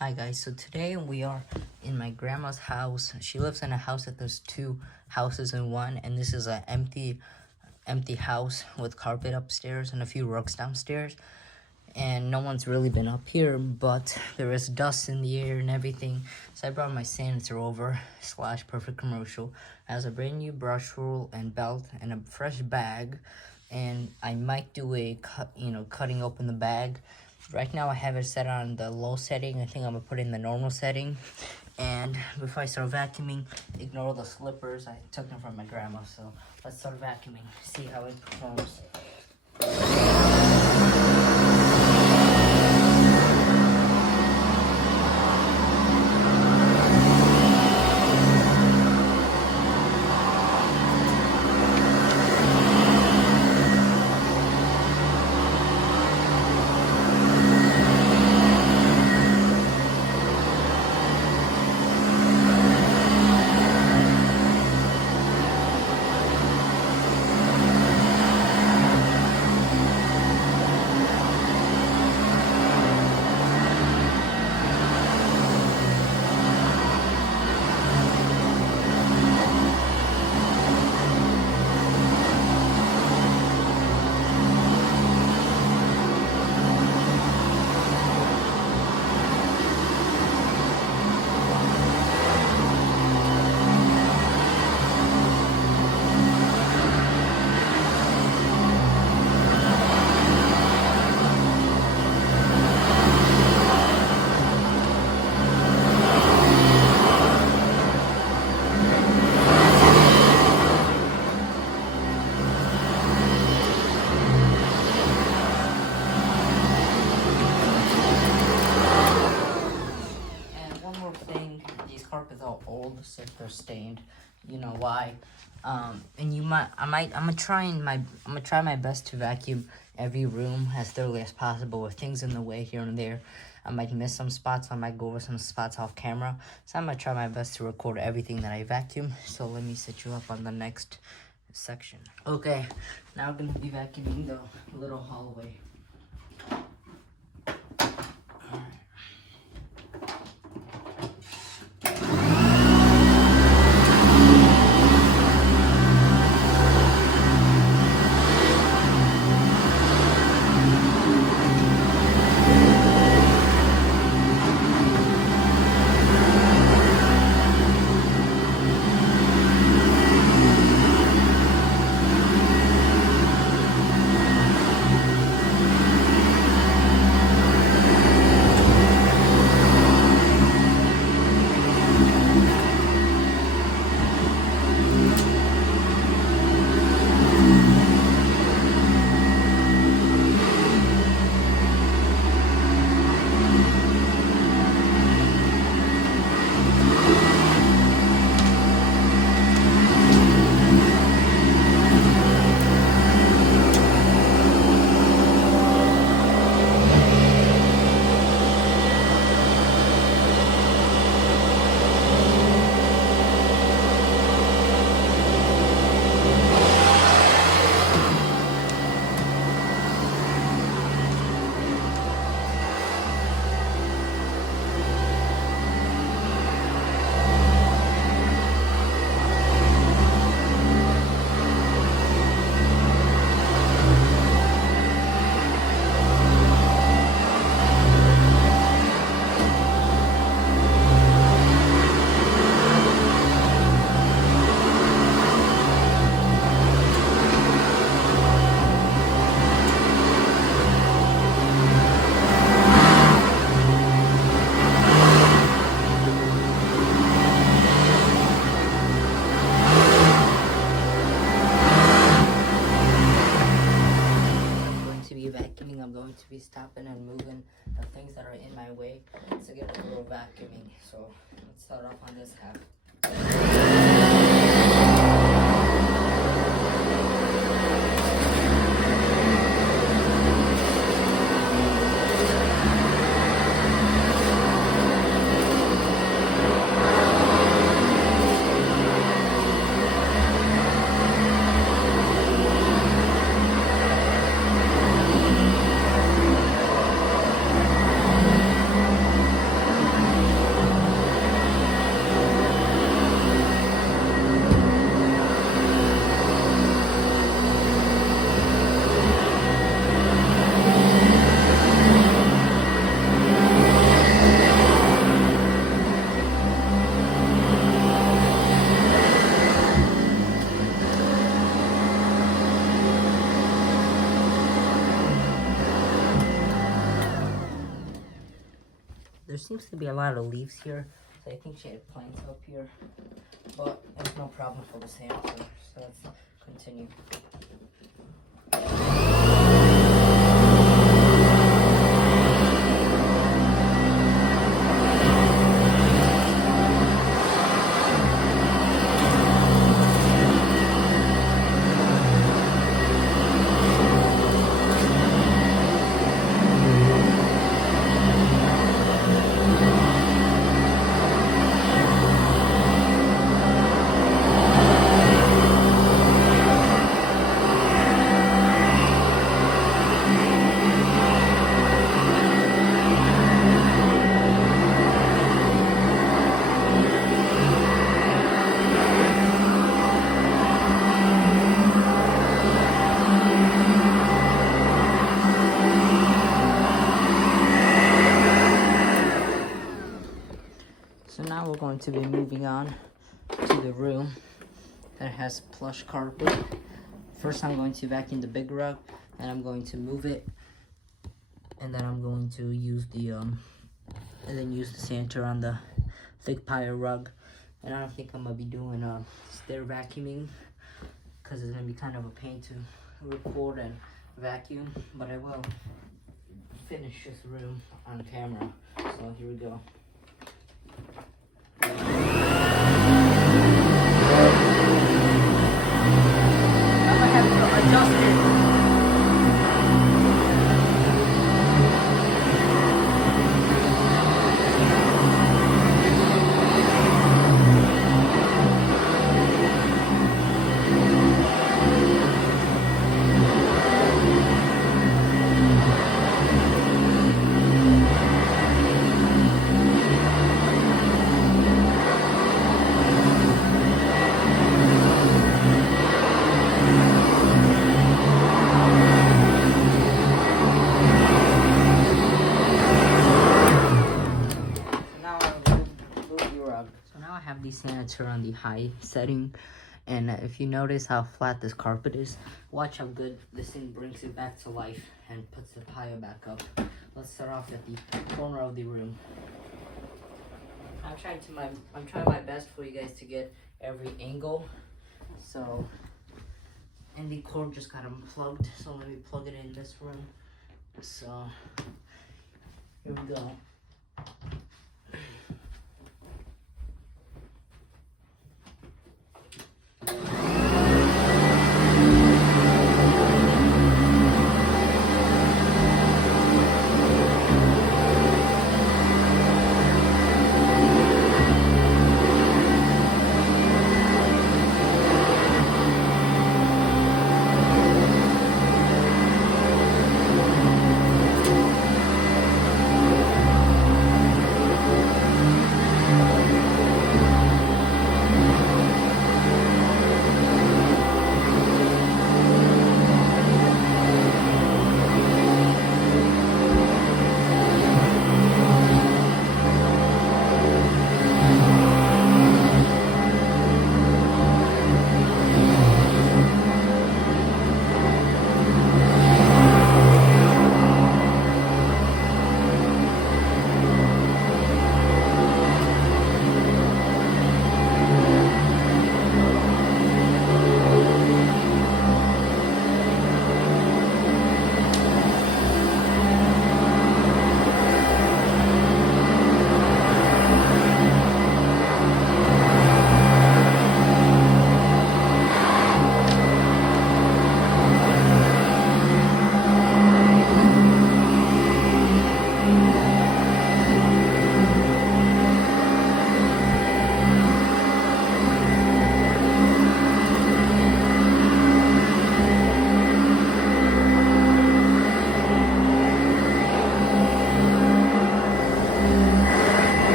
Hi guys, so today we are in my grandma's house. She lives in a house that there's two houses in one, and this is an empty house with carpet upstairs and a few rugs downstairs. And no one's really been up here, but there is dust in the air and everything. So I brought my sanitare over / perfect commercial. It has a brand new brush roll and belt and a fresh bag. And I might do a cutting open the bag. Right now I have it set on the low setting. I think I'm gonna put it in the normal setting. And before I start vacuuming, ignore the slippers. I took them from my grandma, so let's start vacuuming. See how it performs. Thing, these carpets are old, so they're stained. You know why? I'm gonna try my best to vacuum every room as thoroughly as possible with things in the way here and there. I might miss some spots. I might go over some spots off camera. So I'm gonna try my best to record everything that I vacuum. So let me set you up on the next section. Okay, now I'm gonna be vacuuming the little hallway. Vacuuming, I'm going to be stopping and moving the things that are in my way to get a little vacuuming. So let's start off on this half. There seems to be a lot of leaves here, so I think she had plants up here. But it's no problem for the sanitare, so let's continue. So now we're going to be moving on to the room that has plush carpet. First I'm going to vacuum the big rug, and I'm going to move it, and then I'm going to use the sanitare on the thick pile rug. And I don't think I'm gonna be doing stair vacuuming because it's gonna be kind of a pain to record and vacuum, but I will finish this room on camera. So here we go. I'm gonna have to adjust it. The sanitare on the high setting, and if you notice how flat this carpet is, watch how good this thing brings it back to life and puts the pile back up. Let's start off at the corner of the room. I'm trying my best for you guys to get every angle. So, and the cord just got unplugged, so let me plug it in this room. So here we go.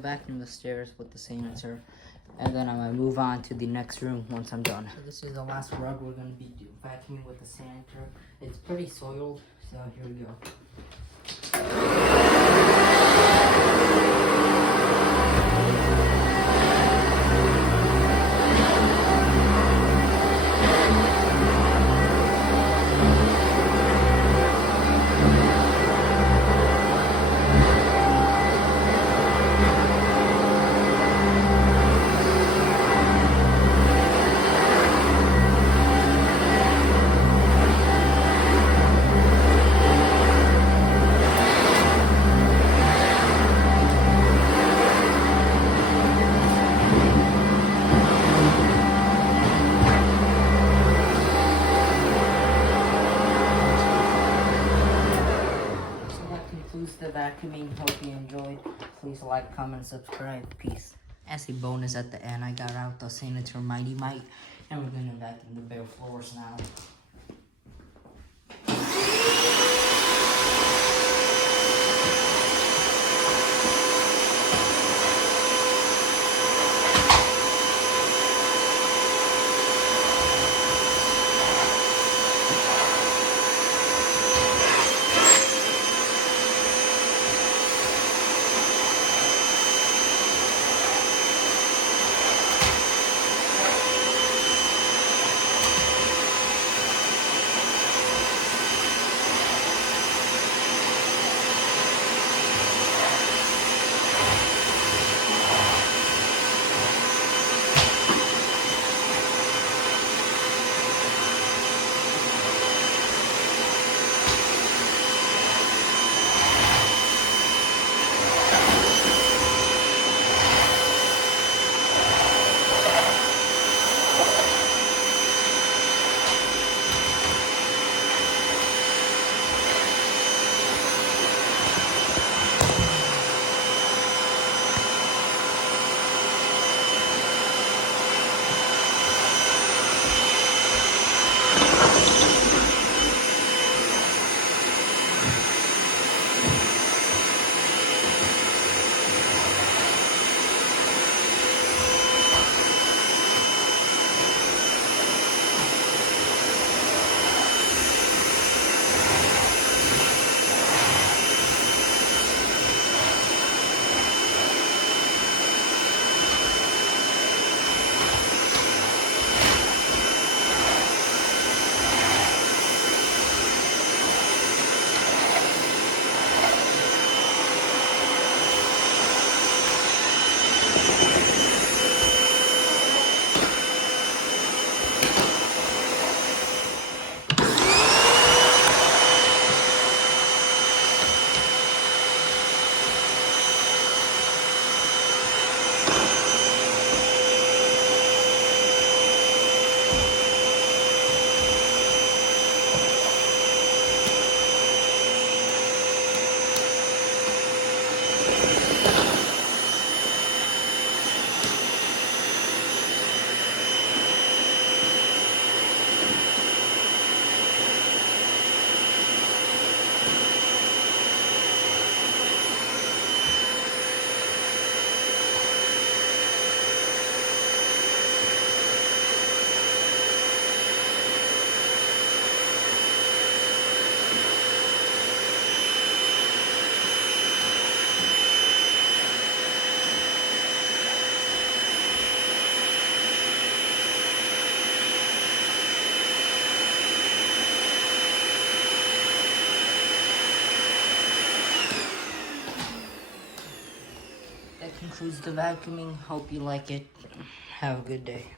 Vacuum the stairs with the sanitare, and then I'm gonna move on to the next room once I'm done. So this is the last rug we're gonna be vacuuming with the sanitare. It's pretty soiled, so here we go. vacuuming. Hope you enjoyed. Please like, comment, subscribe. Peace. As a bonus at the end, I got out the sanitare mightymite, and we're gonna vacuum the bare floors now. That concludes the vacuuming. Hope you like it. Have a good day.